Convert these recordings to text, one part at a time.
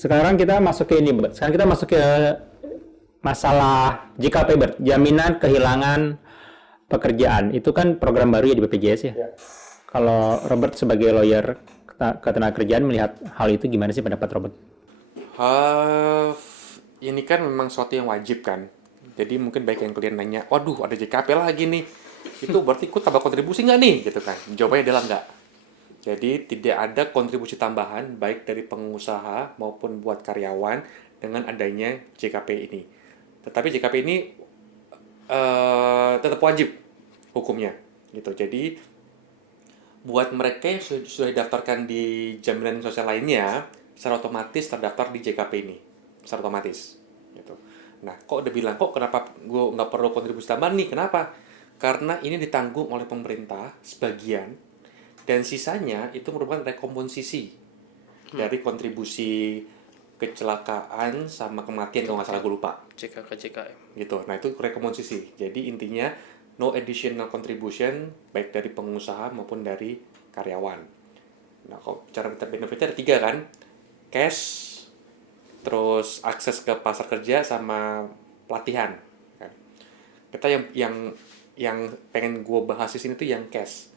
sekarang kita masuk ke ini, Bert. Sekarang kita masuk ke masalah JKP, Bert. Jaminan kehilangan pekerjaan. Itu kan program baru ya di BPJS ya. Kalau Robert sebagai lawyer ketenagakerjaan melihat hal itu gimana sih pendapat Robert? Ini kan memang sesuatu yang wajib kan. Jadi mungkin baik yang kalian nanya, waduh ada JKP lagi nih. Itu berarti ikut tambah kontribusi nggak nih? Gitu kan. Jawabannya adalah nggak. Jadi tidak ada kontribusi tambahan baik dari pengusaha maupun buat karyawan dengan adanya JKP ini. Tetapi JKP ini tetap wajib hukumnya, gitu. Jadi buat mereka yang sudah didaftarkan di jaminan sosial lainnya, secara otomatis terdaftar di JKP ini, secara otomatis, gitu. Nah, kok udah bilang kok kenapa gue nggak perlu kontribusi tambahan nih? Kenapa? Karena ini ditanggung oleh pemerintah sebagian, dan sisanya itu merupakan rekomposisi dari kontribusi kecelakaan sama kematian kalau nggak salah gue lupa. JKM. Gitu. Nah, itu rekomposisi. Jadi intinya no additional contribution baik dari pengusaha maupun dari karyawan. Nah, kalau bicara benefitnya ada 3 kan? Cash, terus akses ke pasar kerja sama pelatihan. Kan? Kita yang pengen gue bahas di sini tuh yang cash.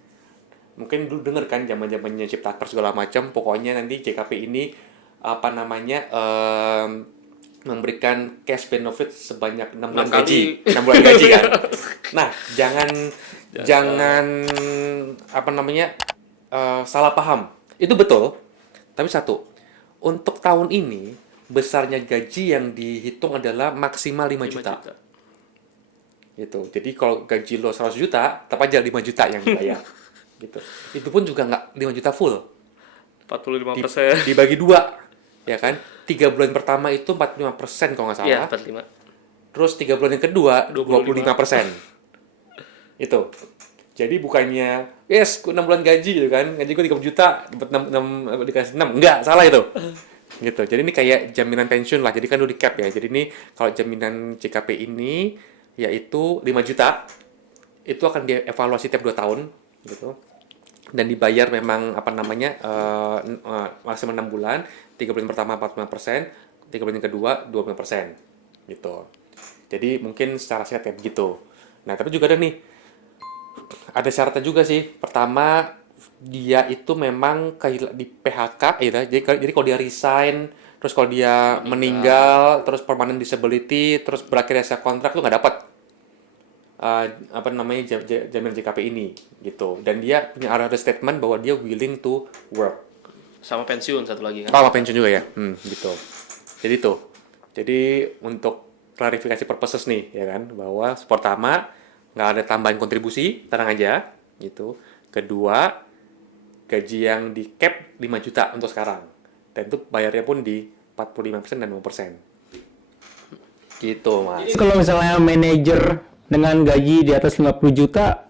Mungkin dulu denger kan zaman-zamannya Ciptaker segala macam, pokoknya nanti JKP ini memberikan cash benefit sebanyak 6 bulan gaji. 6 bulan gaji kan. Nah, jangan salah paham. Itu betul. Tapi satu, untuk tahun ini besarnya gaji yang dihitung adalah maksimal 5 juta. Gitu. Jadi kalau gaji lo 100 juta, tetap aja 5 juta yang dibayar. Gitu. Itu pun juga nggak 5 juta full. 45%. Dibagi 2. Ya kan? 3 bulan pertama itu 45% kalau nggak salah. Iya, 45. Terus 3 bulan yang kedua 25%. Itu. Jadi bukannya yes, 6 bulan gaji gitu kan. Gaji gue 30 juta, dapat 6 dikasih 6. Enggak, salah itu. Gitu. Jadi ini kayak jaminan pensiun lah. Jadi kan udah di cap ya. Jadi ini kalau jaminan JKP ini yaitu 5 juta itu akan dievaluasi tiap 2 tahun gitu. Dan dibayar memang maksimal 6 bulan, 3 bulan pertama 45%, 3 bulan yang kedua 25%, gitu. Jadi mungkin secara singkat kayak begitu. Nah, tapi juga ada syaratnya juga sih. Pertama, dia itu memang di PHK, ya. Jadi kalau dia resign, terus kalau dia meninggal, terus permanent disability, terus berakhir kontrak itu nggak dapat jaminan JKP ini gitu. Dan dia punya ada statement bahwa dia willing to work. Sama pensiun satu lagi kan. Sama pensiun juga ya. Gitu. Jadi untuk klarifikasi purposes nih ya kan, bahwa pertama nggak ada tambahan kontribusi, tenang aja gitu. Kedua, gaji yang di cap 5 juta untuk sekarang. Dan itu bayarnya pun di 45% dan 5%. Gitu, Mas. Jadi kalau misalnya manajer dengan gaji di atas 50 juta,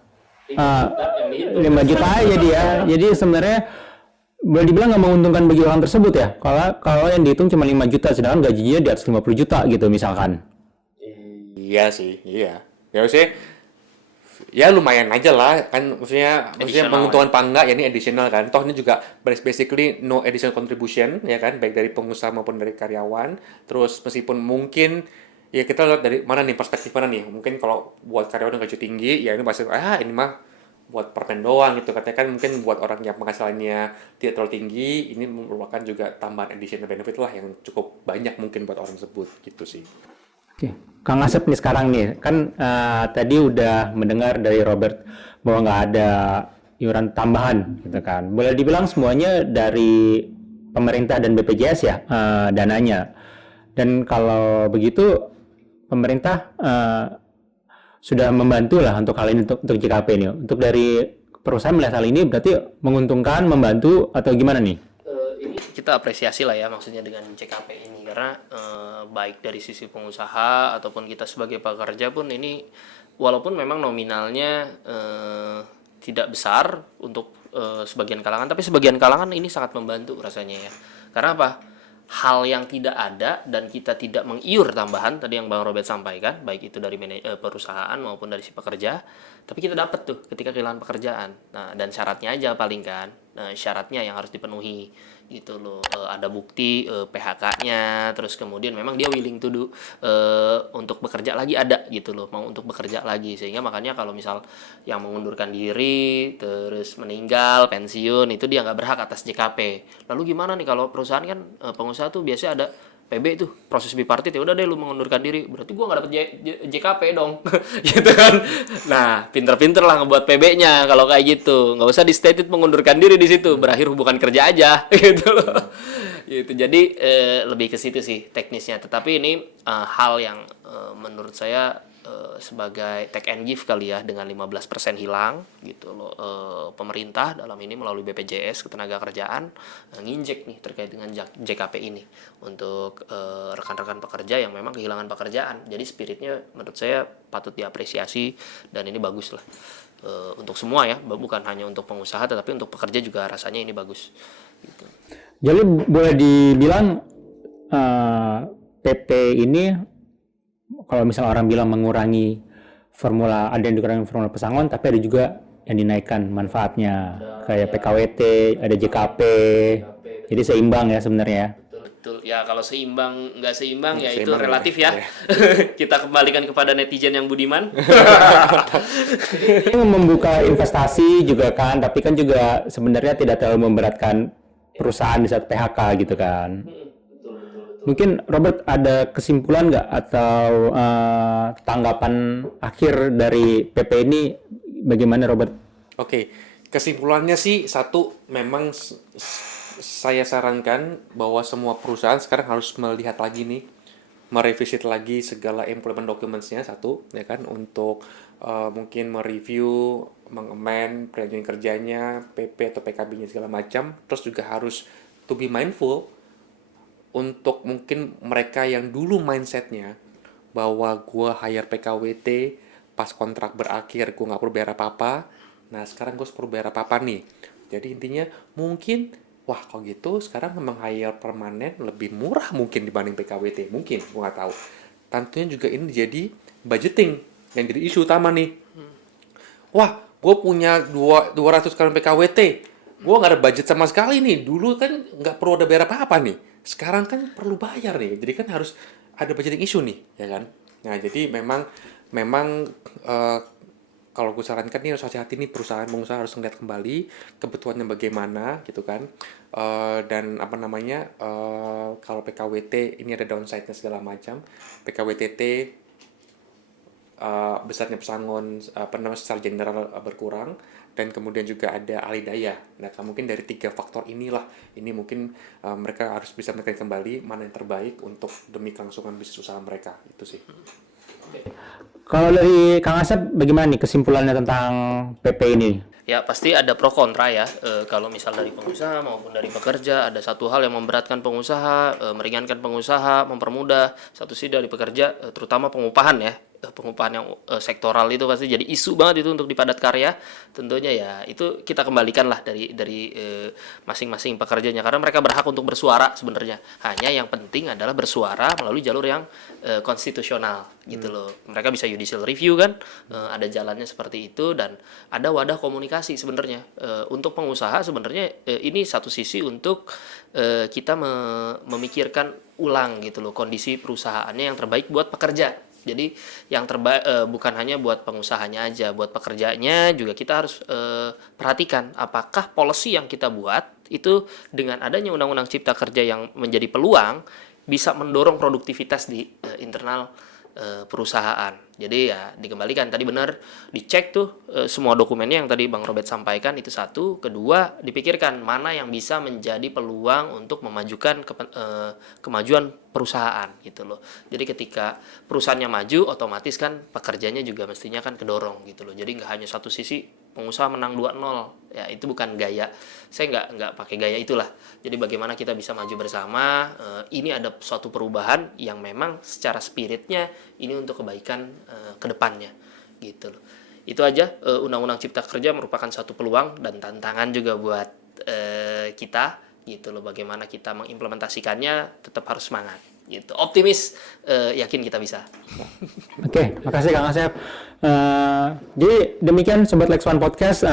5 juta aja dia. Jadi sebenarnya boleh dibilang nggak menguntungkan bagi orang tersebut ya. Kalau yang dihitung cuma 5 juta, sedangkan gajinya di atas 50 juta gitu misalkan. Iya sih, iya. Ya maksudnya, ya lumayan aja lah. Kan maksudnya menguntungkan apa enggak, ya ini additional kan. Toh ini juga basically no additional contribution, ya kan. Baik dari pengusaha maupun dari karyawan. Terus meskipun mungkin ya kita lihat dari mana nih, perspektif mana nih. Mungkin kalau buat karyawan yang gaji tinggi, ya ini pasti ini mah buat permen doang gitu. Katanya kan mungkin buat orang yang penghasilannya tidak terlalu tinggi, ini merupakan juga tambahan additional benefit lah yang cukup banyak mungkin buat orang tersebut gitu sih. Oke, Kang Asep nih sekarang nih, kan tadi udah mendengar dari Robert bahwa nggak ada iuran tambahan gitu kan. Boleh dibilang semuanya dari pemerintah dan BPJS ya dananya. Dan kalau begitu pemerintah sudah membantu lah untuk hal ini, untuk JKP ini. Untuk dari perusahaan melihat hal ini berarti menguntungkan, membantu atau gimana nih? Ini kita apresiasi lah ya maksudnya dengan JKP ini, karena baik dari sisi pengusaha ataupun kita sebagai pekerja pun ini walaupun memang nominalnya tidak besar untuk sebagian kalangan, tapi sebagian kalangan ini sangat membantu rasanya ya. Karena apa? Hal yang tidak ada dan kita tidak mengiur tambahan tadi yang Bang Robert sampaikan, baik itu dari perusahaan maupun dari si pekerja, tapi kita dapat tuh ketika kehilangan pekerjaan. Nah, dan syaratnya aja paling kan syaratnya yang harus dipenuhi gitu loh. Ada bukti PHK-nya, terus kemudian memang dia willing to do untuk bekerja lagi, ada gitu loh, mau untuk bekerja lagi. Sehingga makanya kalau misal yang mengundurkan diri terus meninggal, pensiun, itu dia nggak berhak atas JKP. Lalu gimana nih kalau perusahaan kan, pengusaha tuh biasanya ada PB tuh, proses bipartit, ya udah deh lu mengundurkan diri, berarti gua nggak dapet JKP dong. Gitu kan. Nah, pinter-pinter lah ngebuat PB-nya kalau kayak gitu, nggak usah di stated mengundurkan diri di situ, berakhir hubungan kerja aja. Gitu loh. Gitu. Jadi lebih ke situ sih teknisnya, tetapi ini hal yang menurut saya sebagai take and give kali ya, dengan 15% hilang gitu loh. Pemerintah dalam ini melalui BPJS Ketenagakerjaan nginjek nih terkait dengan JKP ini untuk rekan-rekan pekerja yang memang kehilangan pekerjaan. Jadi spiritnya menurut saya patut diapresiasi, dan ini bagus lah untuk semua ya, bukan hanya untuk pengusaha tetapi untuk pekerja juga rasanya ini bagus gitu. Jadi boleh dibilang PP ini, kalau misalnya orang bilang mengurangi formula, ada yang dikurangi formula pesangon, tapi ada juga yang dinaikkan manfaatnya, kayak PKWT, ada JKP, jadi seimbang ya sebenarnya. Betul ya, kalau seimbang nggak seimbang ya itu Seimbang relatif ya. ya. Kita kembalikan kepada netizen yang budiman. Ini membuka investasi juga kan, tapi kan juga sebenarnya tidak terlalu memberatkan perusahaan di saat PHK gitu kan. Mungkin Robert ada kesimpulan nggak atau tanggapan akhir dari PP ini, bagaimana Robert? Oke, kesimpulannya sih satu, memang saya sarankan bahwa semua perusahaan sekarang harus melihat lagi nih, merevisit lagi segala employment documents-nya satu, ya kan, untuk mungkin mereview, mengamend perjanjian kerjanya, PP atau PKB-nya segala macam. Terus juga harus to be mindful untuk mungkin mereka yang dulu mindsetnya bahwa gua hire PKWT, pas kontrak berakhir gua nggak perlu bayar apa-apa. Nah sekarang gua perlu bayar apa-apa nih. Jadi intinya mungkin, wah kalau gitu sekarang memang hire permanen lebih murah mungkin dibanding PKWT. Mungkin, gua nggak tahu. Tentunya juga ini jadi budgeting yang jadi isu utama nih. Wah, gue punya 200 karyawan PKWT, gue nggak ada budget sama sekali nih. Dulu kan nggak perlu ada bayar apa-apa nih. Sekarang kan perlu bayar nih. Jadi kan harus ada budgeting issue nih, ya kan? Nah, jadi memang kalau gue sarankan nih harus hati-hati nih, perusahaan pengusaha harus ngeliat kembali kebutuhannya bagaimana gitu kan. Dan apa namanya, kalau PKWT ini ada downside-nya segala macam. PKWTT besarnya pesangon secara general berkurang, dan kemudian juga ada alih daya. Nah, mungkin dari 3 faktor inilah, ini mungkin mereka harus bisa menekan kembali mana yang terbaik untuk demi kelangsungan bisnis usaha mereka. Itu sih. Kalau dari Kang Asep, bagaimana nih kesimpulannya tentang PP ini? Ya pasti ada pro kontra ya, kalau misal dari pengusaha maupun dari pekerja, ada satu hal yang memberatkan pengusaha, meringankan pengusaha, mempermudah. Satu sih dari pekerja, terutama pengupahan ya, pengupahan yang sektoral itu pasti jadi isu banget itu untuk di padat karya. Tentunya ya itu kita kembalikan lah dari masing-masing pekerjanya, karena mereka berhak untuk bersuara sebenarnya. Hanya yang penting adalah bersuara melalui jalur yang konstitusional gitu loh. Mereka bisa judicial review kan, ada jalannya seperti itu, dan ada wadah komunikasi sebenarnya. Untuk pengusaha sebenarnya ini satu sisi untuk kita memikirkan ulang gitu loh kondisi perusahaannya yang terbaik buat pekerja. Jadi yang terbaik bukan hanya buat pengusahanya aja, buat pekerjanya juga kita harus perhatikan apakah policy yang kita buat itu dengan adanya Undang-Undang Cipta Kerja yang menjadi peluang bisa mendorong produktivitas di internal perusahaan. Jadi ya dikembalikan, tadi benar dicek tuh semua dokumennya yang tadi Bang Robert sampaikan, itu satu. Kedua, dipikirkan mana yang bisa menjadi peluang untuk memajukan kemajuan perusahaan gitu loh. Jadi ketika perusahaannya maju, otomatis kan pekerjanya juga mestinya kan kedorong gitu loh. Jadi nggak hanya satu sisi pengusaha menang 2-0, ya itu bukan gaya. Saya nggak pakai gaya itulah. Jadi bagaimana kita bisa maju bersama, ini ada suatu perubahan yang memang secara spiritnya ini untuk kebaikan ke depannya gitu loh. Itu aja, Undang-Undang Cipta Kerja merupakan satu peluang dan tantangan juga buat kita gitu loh. Bagaimana kita mengimplementasikannya, tetap harus semangat. gitu. Optimis, yakin kita bisa. Oke, makasih Kang Asep. Jadi demikian Sobat Lex One Podcast,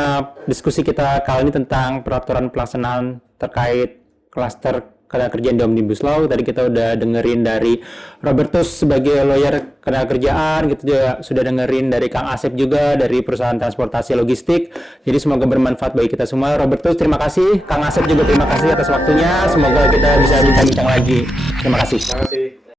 diskusi kita kali ini tentang peraturan pelaksanaan terkait klaster ketenagakerjaan di Omnibus Law. Tadi kita udah dengerin dari Robertus sebagai lawyer ketenagakerjaan, gitu juga sudah dengerin dari Kang Asep juga dari perusahaan transportasi logistik. Jadi semoga bermanfaat bagi kita semua. Robertus terima kasih, Kang Asep juga terima kasih atas waktunya. Semoga kita bisa bincang-bincang lagi. Terima kasih. Terima kasih.